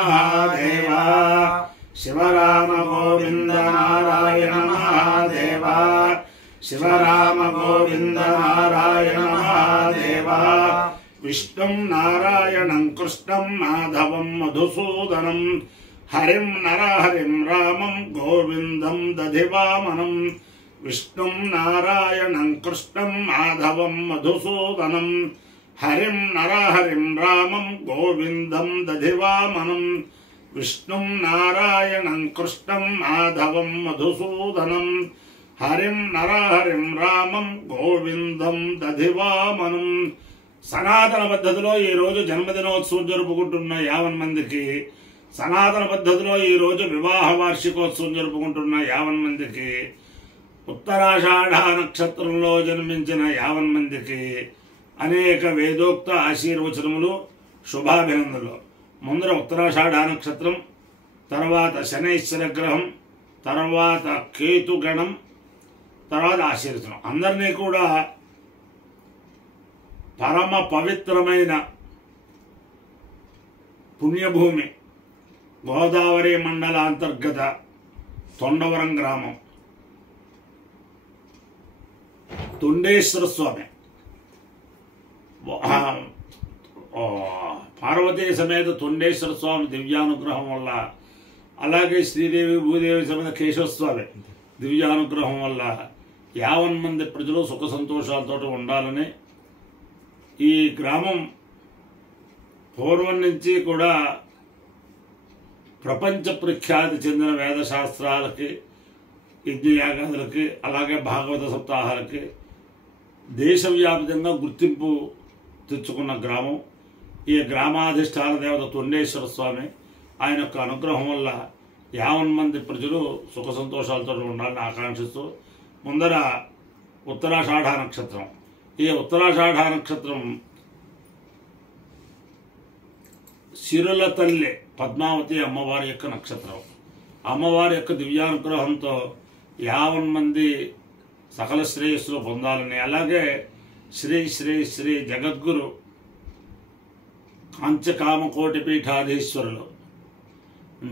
महादेव शिव राम गोविंद नारायण महादेव शिव राम गोविंद नारायण महादेव विष्णुं नारायणं कृष्णं माधवं मधुसूदनं हरिं नरहरिं रामं गोविंदं दधिवामनं विष्णुं नारायणं कृष्णं माधवं मधुसूदनं हरिं नरहरिं रामं गोविंदं दधिवामनं विष्णुं नारायणं कृष्णं माधवं मधुसूदनं हरिं नरहरिं रामं गोविंदं दधिवामनं సనాతన పద్ధతిలో ఈ రోజు జన్మదినోత్సవం జరుపుకుంటున్న 50 మందికి, సనాతన పద్ధతిలో ఈ రోజు వివాహ వార్షికోత్సవం జరుపుకుంటున్న 50 మందికి, ఉత్తరాషాఢ నక్షత్రంలో జన్మించిన 50 మందికి అనేక వేదోక్త ఆశీర్వచనములు, శుభాభినందనలు. ముందర ఉత్తరాషాఢ నక్షత్రం, తర్వాత శనైశ్వర గ్రహం, తర్వాత కేతుగణం, తర్వాత ఆశీర్వచనం. అందరినీ కూడా పరమ పవిత్రమైన పుణ్యభూమి గోదావరి మండల అంతర్గత తొండవరం గ్రామం తొండేశ్వర స్వామి పార్వతీ సమేత తొండేశ్వర స్వామి దివ్యానుగ్రహం వల్ల, అలాగే శ్రీదేవి భూదేవి సమేత కేశవస్వామి దివ్యానుగ్రహం వల్ల 50 మంది ప్రజలు సుఖ సంతోషాలతో ఉండాలని ఈ గ్రామం పూర్వం నుంచి కూడా ప్రపంచ ప్రఖ్యాతి చెందిన వేదశాస్త్రాలకి, యజ్ఞయాగాదులకి, అలాగే భాగవత సప్తాహాలకి దేశవ్యాప్తంగా గుర్తింపు తెచ్చుకున్న గ్రామం. ఈ గ్రామాధిష్టాన దేవత తొండేశ్వర స్వామి ఆయన యొక్క అనుగ్రహం వల్ల 50 మంది ప్రజలు సుఖ సంతోషాలతో ఉండాలని ఆకాంక్షిస్తూ ముందర ఉత్తరాషాఢ నక్షత్రం. ఈ ఉత్తరాషాఢ నక్షత్రం సిరుల తల్లి పద్మావతి అమ్మవారి యొక్క నక్షత్రం. అమ్మవారి యొక్క దివ్యానుగ్రహంతో 50 మంది సకల శ్రేయస్సులు పొందాలని, అలాగే శ్రీ శ్రీ శ్రీ జగద్గురు కాంచకామకోటి పీఠాధీశ్వరులు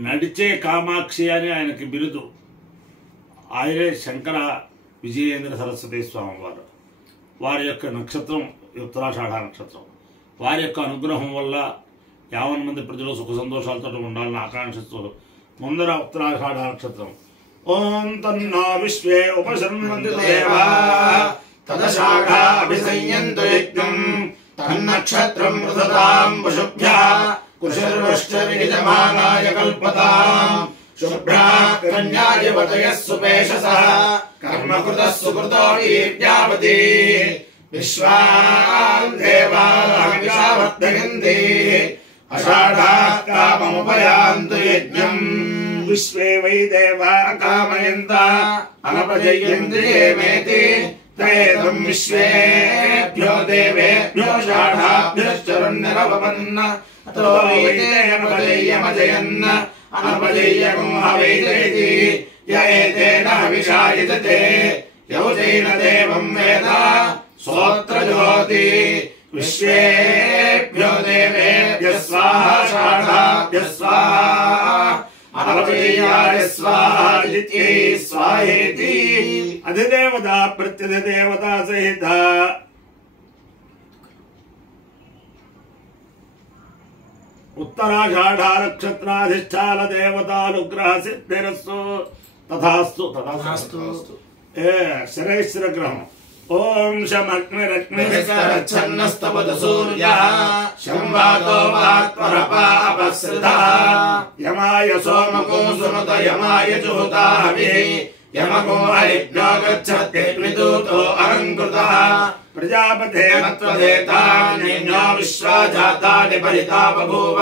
నడిచే కామాక్షి అని ఆయనకి బిరుదు. ఆయనే శంకర విజయేంద్ర సరస్వతి స్వామి వారు. వారి యొక్క నక్షత్రం ఉత్తరాషాఢ నక్షత్రం. వారి యొక్క అనుగ్రహం వల్ల 50 మంది ప్రజలు సుఖ సంతోషాలతో ఉండాలని ఆకాంక్షిస్తూ ముందర ఉత్తరాషాఢ నక్షత్రం. ఓం తన్నో విశ్వే ఉపశర్మంతు దేవా తదశాఖాభిసంయంతు యజ్ఞం తన్నక్షత్రం మృతతాం పశుభ్యః కుశర్వశ్చర్యజమానాయ కల్పతాం శుభ్రాః కన్యాయవతయః సుపేషసః కర్మకృతః సుకృతో వీర్యావతి విశ్వాన్ దేవాః అషాఢాః కామముపయాంతు యజ్ఞం విశ్వే వై దేవాః కామయంత అనపజయంత్యేమేతి తేదం విశ్వేభ్యో దేవేభ్యో షాఢాభ్యశ్చరున్నిరవపన్న అతో వైదేయమజయమజయన్న అనపజయ్యకం హవైజయతి య ఏతేన హవిషా యజతే యౌజైన దేవం వేద స్తోత్ర జ్యోతి విశ్వేభ్యో దేవేభ్యః స్వాహా షాఢాభ్యః స్వాహా అనపజయ్యాయ స్వాహా జిత్యై స్వాహేతి. అధిదేవత ప్రత్యధిదేవత సహిత ఉత్తరాషాఢ నక్షత్రాధిష్టాన దేవతానుగ్రహ సిద్ధిరస్సు. తథాస్తు తథాస్తు. శనైశ్వర గ్రహం. ఓం శమగ్నిరగ్నిశ్చరచ్చన్నస్తపద సూర్యః శంవాతో వాత్పరపాపశ్రితః యమాయ సోమకో సునుత యమాయ జుహుతా హవిః యమకో హరిభ్యో గచ్చత్యగ్నిదూతో అలంకృతః ప్రజాపతేన త్వదేతాన్యో విశ్వాజాతాని పరితా బభూవ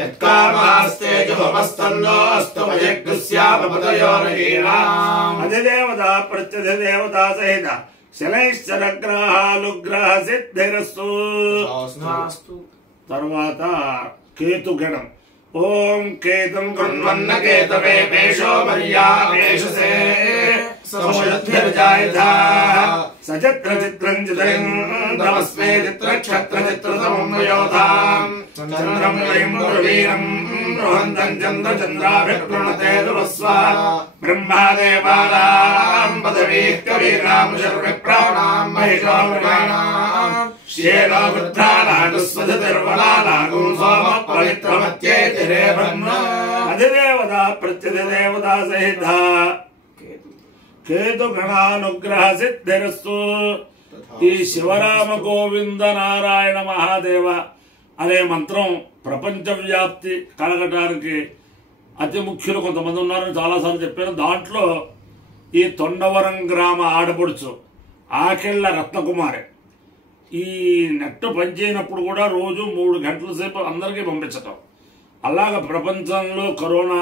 యత్కామాస్తే జుహమస్తన్నో అస్తు వయగ్స్యాపపతయోరహీణాం. అధిదేవత ప్రత్యధిదేవత సహిత శనైశ్చరగ్రహానుగ్రహ సిద్ధిరస్తు. తర్వాత కేతుగణం. ఓం కేతం కృణ్వన్న కేతవే పేషో మర్యాపేషసే సముషద్భిర్జాయథా సచత్ర చిత్రం చిత్రం తమస్మే చిత్ర క్షత్ర చిత్ర సమం వయోధాం చంద్రం వయం పురవీరం रोहन्तं चन्द्रचन्द्राभिप्रणते दुवस्वा ब्रह्मादेवानां पदवीः कवीनां शर्विप्राणां महिषामृगाणां श्येनो वृद्धानागुस्वधतिर्वलानागुं सोमः पवित्रमत्येतिरेवन्न अधिदेवता प्रत्यधिदेवता सहिता केतुगणानुग्रह सिद्धिरस्तु। ఈ శివరామ గోవింద నారాయణ మహాదేవ అనే మంత్రం ప్రపంచ వ్యాప్తి కలగటానికి అతి ముఖ్యులు కొంతమంది ఉన్నారని చాలాసార్లు చెప్పాను. దాంట్లో ఈ తొండవరం గ్రామ ఆడపడుచు ఆకెళ్ళ రత్నకుమారి ఈ నెట్ పనిచేయనప్పుడు కూడా రోజు 3 గంటల సేపు అందరికీ పంపించటం. అలాగ ప్రపంచంలో కరోనా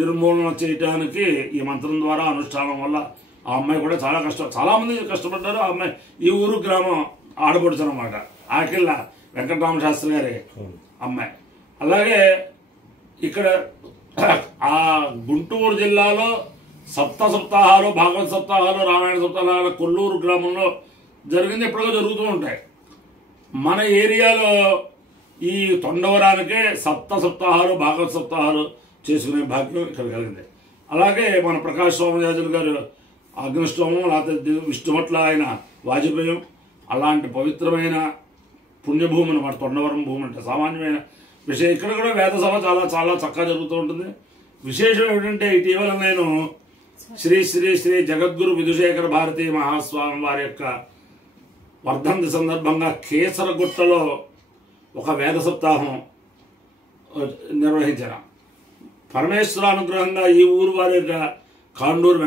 నిర్మూలన చేయడానికి ఈ మంత్రం ద్వారా అనుష్ఠానం వల్ల ఆ అమ్మాయి కూడా చాలా మంది కష్టపడ్డారు. ఆ అమ్మాయి ఈ ఊరు గ్రామం ఆడపడుచు అనమాట, ఆకిళ్ళ వెంకటరామ శాస్త్రి గారి అమ్మాయి. అలాగే ఇక్కడ ఆ గుంటూరు జిల్లాలో సప్తాహాలు, భాగవత సప్తాహాలు, రామాయణ సప్తాహాలు కొల్లూరు గ్రామంలో జరిగింది, ఎప్పుడో జరుగుతూ ఉంటాయి. మన ఏరియాలో ఈ తొండవరానికే సప్తాహాలు, భాగవత సప్తాహాలు చేసుకునే భాగ్యం ఇక్కడ కలిగింది. అలాగే మన ప్రకాశ్ సోమయాజులు గారు అగ్నిష్టోమం, లేకపోతే విష్ణుమట్ల ఆయన వాజపేయం, అలాంటి పవిత్రమైన పుణ్యభూమి అన్నమాట తొండవరం భూమి అంటే సామాన్యమైన విషయం. ఇక్కడ కూడా వేద సభ చాలా చాలా చక్కగా జరుగుతూ ఉంటుంది. విశేషం ఏమిటంటే ఇటీవల నేను శ్రీ శ్రీ శ్రీ జగద్గురు విధుశేఖర భారతీ మహాస్వామి వారి యొక్క వర్ధంతి సందర్భంగా కేసరగుట్టలో ఒక వేద సప్తాహం నిర్వహించాను. పరమేశ్వరానుగ్రహంగా ఈ ఊరు వారి యొక్క కాండూరు